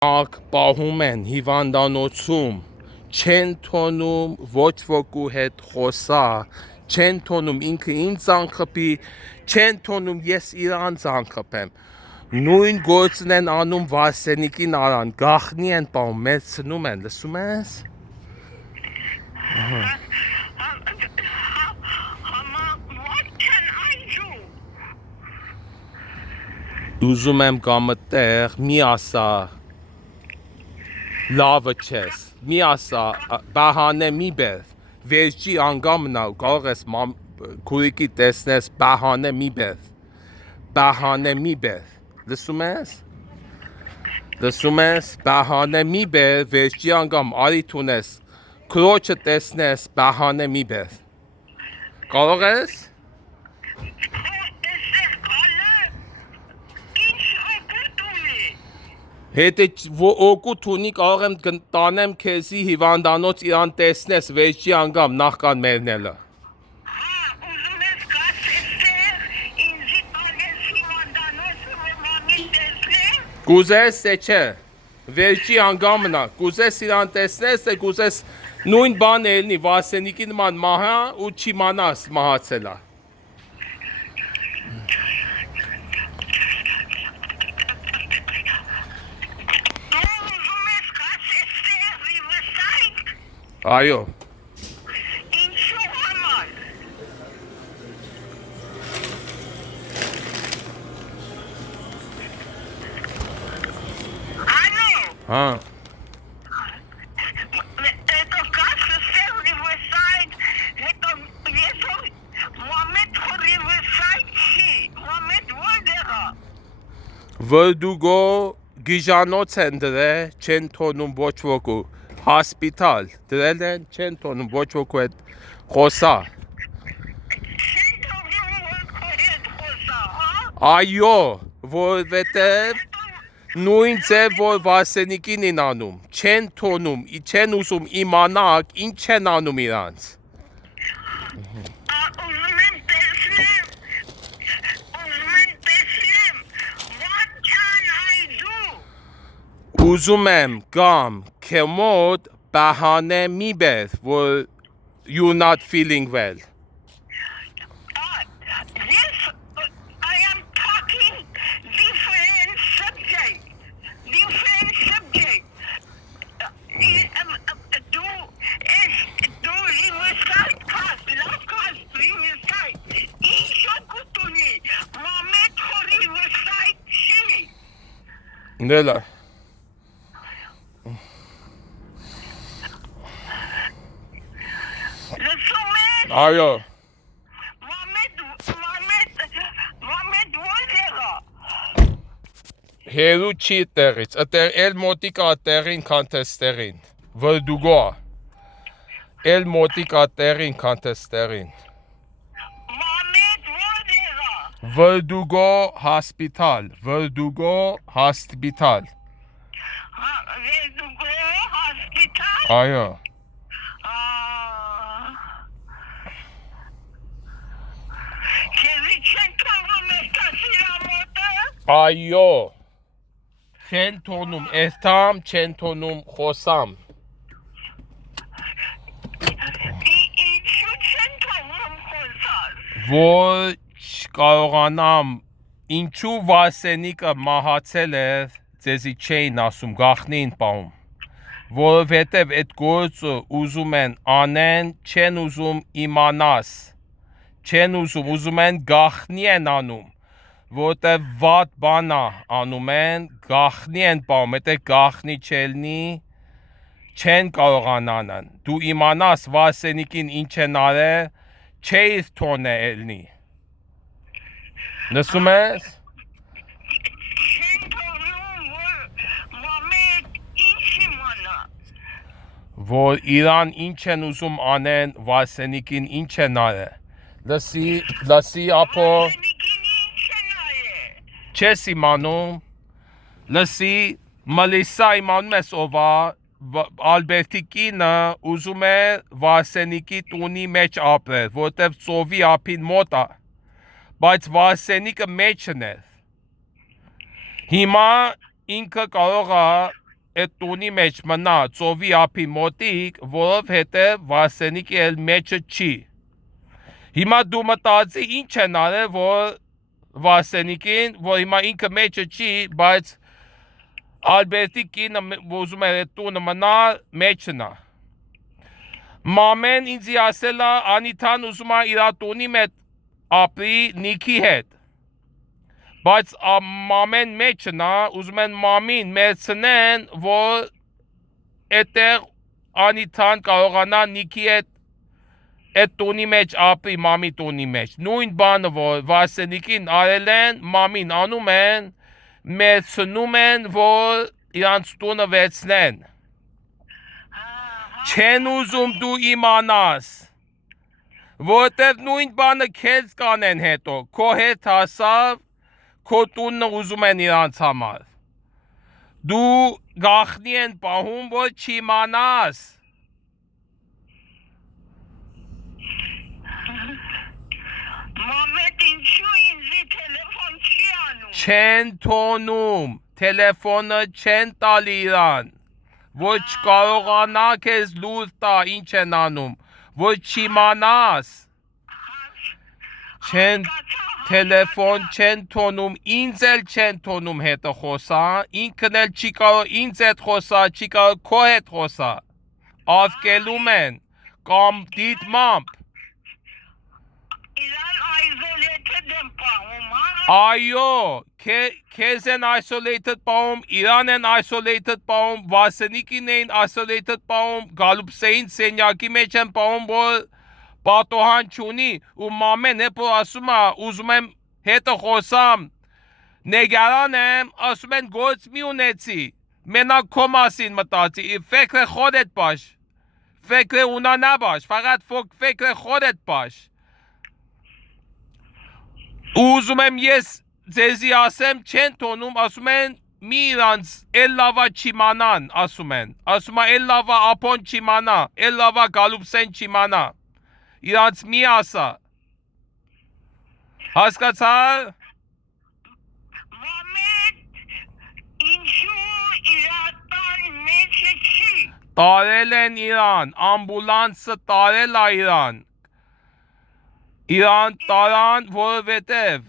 պահում են հիվանդանոցում, չեն թոնում ոչ ոքի հետ խոսա, չեն թոնում ինքը ինձ անխփի, չեն թոնում ես իրան անխփեմ։ Նույն գործն են անում Վարսենիկին արան, գախնի են պահում, մերցնում են, լսում ես։ Ուզում եմ գամ այդտեղ, մի ասա լավը չես, մի ասա բահանե մի բեր, վերջի անգամն ու կարող ես քուրիկի տեսնես բահանե մի բեր, լսում ես, բահանե մի բեր, վերջի անգամ արիթ ունես, քրոջը տեսնես բահանե մի բեր, կարող ես։ Հետը օգուտ ունի կարող եմ տանեմ քեզի հիվանդանոց իրան տեսնես վերջի անգամ նախքան մեռնելը։ Ուզում ես գաս էստեղ, ինձի տանես հիվանդանոցը, որ մամին տեսնեմ։ Կուզես չէ, վերջի անգամն է, կուզես իրան տեսնես, կուզես նույն բան ելնի, Վարսենիկի նման մահա ու չիմանաս մահացել է։ Այո։ Ինչու համար։ Ալո։ Հա։ Հետո կաս էստեղ Riverside, հետո ես Մոհամեդ Riverside չի, Մոհամեդ որտեղա։ Վրդուգո գիժանոց են դրել, չեն թոնում ոչ ոքի, հոսպիտալ դրել են, չեն թոնում ոչ ոքի հետ խոսա։ Չեն թողնում որ քո հետ խոսա, հա։ Այո, որովհետև նույն ձև որ Վարսենիկին են անում, չեն թոնում, չեն ուզում իմանալ ինչ են անում իրանց։ Ուզում եմ տեսնեմ, what can I do։ Ուզում եմ գամ քեզ մոտ բահանե մի բեր, որ you're not feeling well։ Yes, I am talking different subject. Do Riverside class, last class Riverside. Ինչո կուտունի, Մոհամեդ Riverside չի։ Նելա։ Լսում ես։ Այո։ Մոհամեդ որտեղա։ Հերու չի տեղից, այդտեղ էլ մոտիկ է տեղին, քան տեստերին։ Վրդուգո է։ Էլ մոտիկ է տեղին, քան տեստերին։ Մոհամեդ որտեղա։ Վրդուգո հոսպիտալ, Վրդուգո հոսպիտալ։ Վերդուգո հոսպիտալ։ Այո։ Քեզի չեն թողնում էստասիրամոտը։ Այո։ Չեն թոնում, էստամ չեն թոնում խոսամ։ Ինչու չեն թողնում խոսալ։ Որ կարողանամ, ինչու Վարսենիկը մահացել էր, ձեզի չէին ասում, գախնին պահում։ Որովհետև այդ գործը ուզում են անեն, չեն ուզում իմանաս, չեն ուզում են գախնի են անում, որտև վատ բան է անում են, գախնի են պահում, եթե գախնի չելնի, չեն կարողանան, դու իմանաս Վարսենիկին ինչ են արել, չէիր թոնե ելնի, լսում ես? Որ իրան ինչ են ուզում անեն, Վարսենիկին ինչ են արել, լսի ապո, չես իմանում, լսի, Մելիսա իմանում ես ով է, Ալբերտի կինը ուզում է Վարսենիկի տունի մեջ ապրել, որտև ծովի ափին մոտ է, բայց Վարսենիկը մեջն է, հիմա ինքը կարող է այդ տունի մեջ մնա ծովի ափի մոտիկ, որովհետև Վասենիկի էլ մեջը չի։ Հիմա դու մտածի ինչ են արել, որ Վասենիկին, որ հիմա ինքը մեջը չի, բայց Ալբերտի կինը ուզում էր այդ տունը մնա մեջնա։ Մամեն ինձի ասել է Անիթան ուզում է իր տունի մեջ ապրի Նիքի հետ։ Բայց մամեն մեջնա, ուզում են մամին մերցնեն, որ այդտեղ Անիթան կարողանա Նիքի հետ այդ տունի մեջ ապրի մամի տունի մեջ։ Նույն բանը, որ Վասենիկին արել են, մամին անում են, մերցնում են, որ իրանց տունը վերցնեն։ Չեն ուզում դու իմանաս, որտև նույն բանը քեզ կանեն հետո, քո հետ հասավ, քո տունը ուզում են իրանց համար։ Դու գախնի են պահում, որ չիմանաս։ Մամետ ինչու ինձի տելեֆոն չի անում։ Չեն թոնում, տելեֆոնը չեն տալի իրան, որ չկարողանա քեզ լուր տա ինչ են անում, որ չիմանաս։ Չեն տելեֆոն չեն թոնում, ինձ էլ չեն թոնում հետը խոսա, ինքն էլ չի կարող ինձ հետ խոսա, չի կարող քո հետ խոսա։ Ավկելում են, կամ դիտմամբ։ Իրան isolated եմ պահում, հա։ Այո, քեզ են isolated պահում, իրան են isolated պահում, Վասենիկին էին isolated պահում, Գալուպսեին սենյակի մեջ են պահում, որ պատոհան չունի, ու մամեն է, որ ասում է, ուզում եմ հետը խոսամ, նեգարան եմ, ասում են գործ մի ունեցի, մենակ քո մասին մտածի, فکر خودت باش, فکر اونا نباش, فقط فکر خودت باش. Ուզում եմ ես ձեզի ասեմ չեն թոնում, ասում են մի իրանց էլ լավա չիմանան, ասում են, ասում է էլ լավա ապոն չիմանա, էլ լավա Գալուպսեն չիմանա, իրանց մի ասա, հասկացար։ Մամետ ինչու իրատան մեջը չի։ Տարել են իրան, ամբուլանսը տարել է իրան, իրան տարան, որովհետև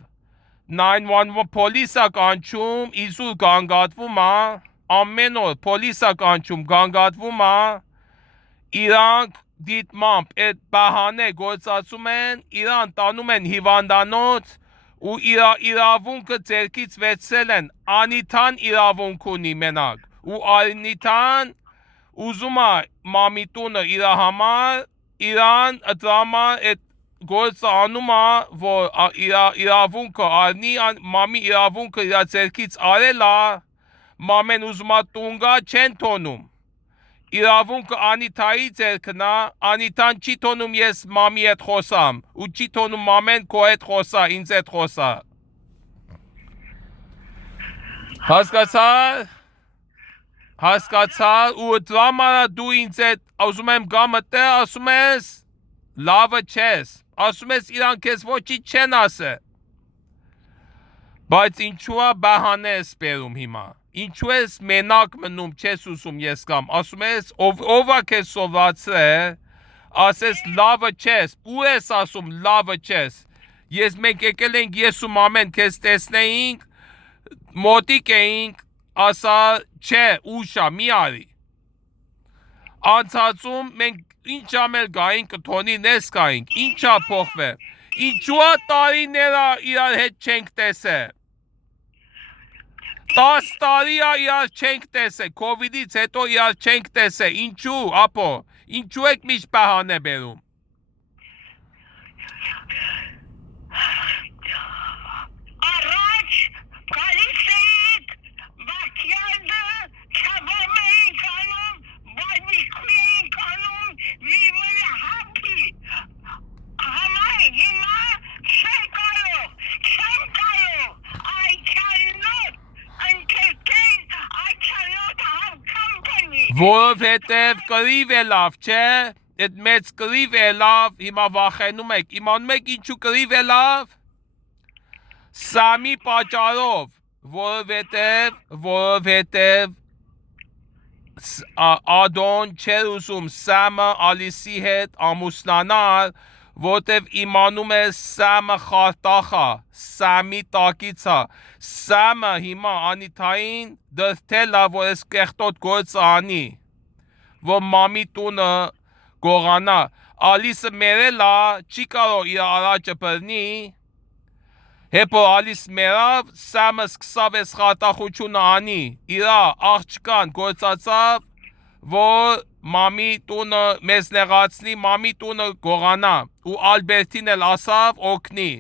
911 պոլիսա կանչում, իզուր գանգատվում է, ամեն օր պոլիսա կանչում, գանգատվում է, իրանք դիտմամբ այդ բահանե գործածում են, իրան տանում են հիվանդանոց ու իրավունքը ձերքից վերցրել են, Անիթան իրավունք ունի մենակ, ու Անիթան ուզում է մամի տունը իր համար, իրան դրամա այդ գործը անում է, որ իրավունքը արնի, մամի իրավունքը իր ձերքից արել է, մամեն ուզում է տուն գա, չեն թոնում։ Իրավունքը Անիթայի ձերքն է, Անիթան չի թոնում ես մամի հետ խոսամ, ու չի թոնում մամեն քո հետ խոսա, ինձ հետ խոսա։ Հասկացար։ Հասկացար, ու դրամանը դու ինձ հետ ուզում եմ գամ այդտեղ, ասում ես լավը չես, ասում ես իրանք քեզ ոչինչ չեն ասել։ Բայց ինչու է բահանե ես բերում հիմա։ Ինչու ես մենակ մնում, չես ուզում ես կամ, ասում ես ով է քեզ սովորացրել, ասես լավը չես, ու ես ասում լավը չես։ Մենք եկել ենք ես ու մամեն քեզ տեսնեինք, մոտիկ էինք, ասա չէ, ուշա, մի արի։ Անցածում մենք ինչ ամել գայինք, թոնի նես գայինք, ինչա փոխվել։ Ինչու է տարիները իրար հետ չենք տեսել։ 10 տարի է իրար չենք տեսել, կովիդից հետո իրար չենք տեսել, ինչու, ապո, ինչու եք միշտ բահանե բերում։ Առաջ գալիս էիք, բակյարդը, չաբամ էիք անում, բանիքու էիք անում, վիմը հապի, համա հիմա չեմ կարող, I cannot entertain, I cannot have company. Որովհետև կռիվ է լավ, չէ, այդ մեծ կռիվ է լավ, հիմա վախենում եք, իմանում եք ինչու կռիվ է լավ, Սամի պատճառով, որովհետև Ադոն չէր ուզում Սամը Ալիսի հետ ամուսնանալ, որտեվ իմանում էր Սամը խարտախա, Սամի տակիցա, Սամը հիմա Անիթային դրթել է, որ ես կեղտոտ գործը անի, որ մամի տունը գողանա, Ալիսը մերել է, չի կարող իր առաջը բռնի, Հետո Ալիս մերավ, Սամը սկսավ ես խարտախությունը անի, իրա աղջկան գործածավ, որ մամի տունը մեզ նեղացնի, մամի տունը գողանա, ու Ալբերտին էլ ասավ օգնի,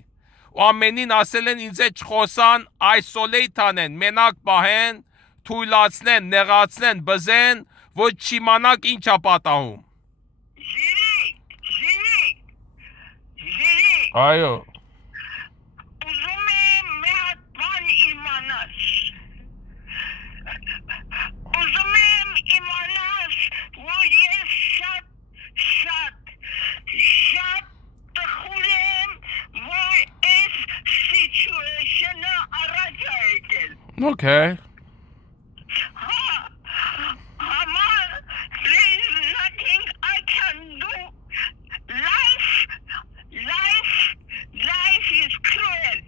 ու ամենին ասել են ինձ է չխոսան, այսոլեյտ անեն, մենակ պահեն, թույլացնեն, նեղացնեն, բզեն, որ չիմանաք ինչ է պատահում։ Ժիրիկ, Այո։ ուզում եմ մի հատ բան իմանալ։ Ուզում եմ իմանալ, որ ես շատ տխուր եմ, որ այս situation-ը առաջ է եկել։ Okay. There is nothing I can do. Life is cruel.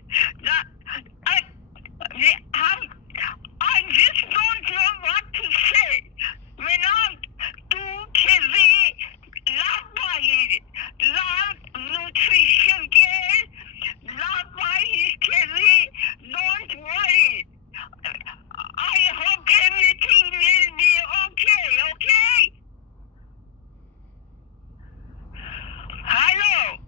I just don't know what to say. When tu kezi love nutrition care, love kezi, don't worry. I hope everything will be okay? Hello?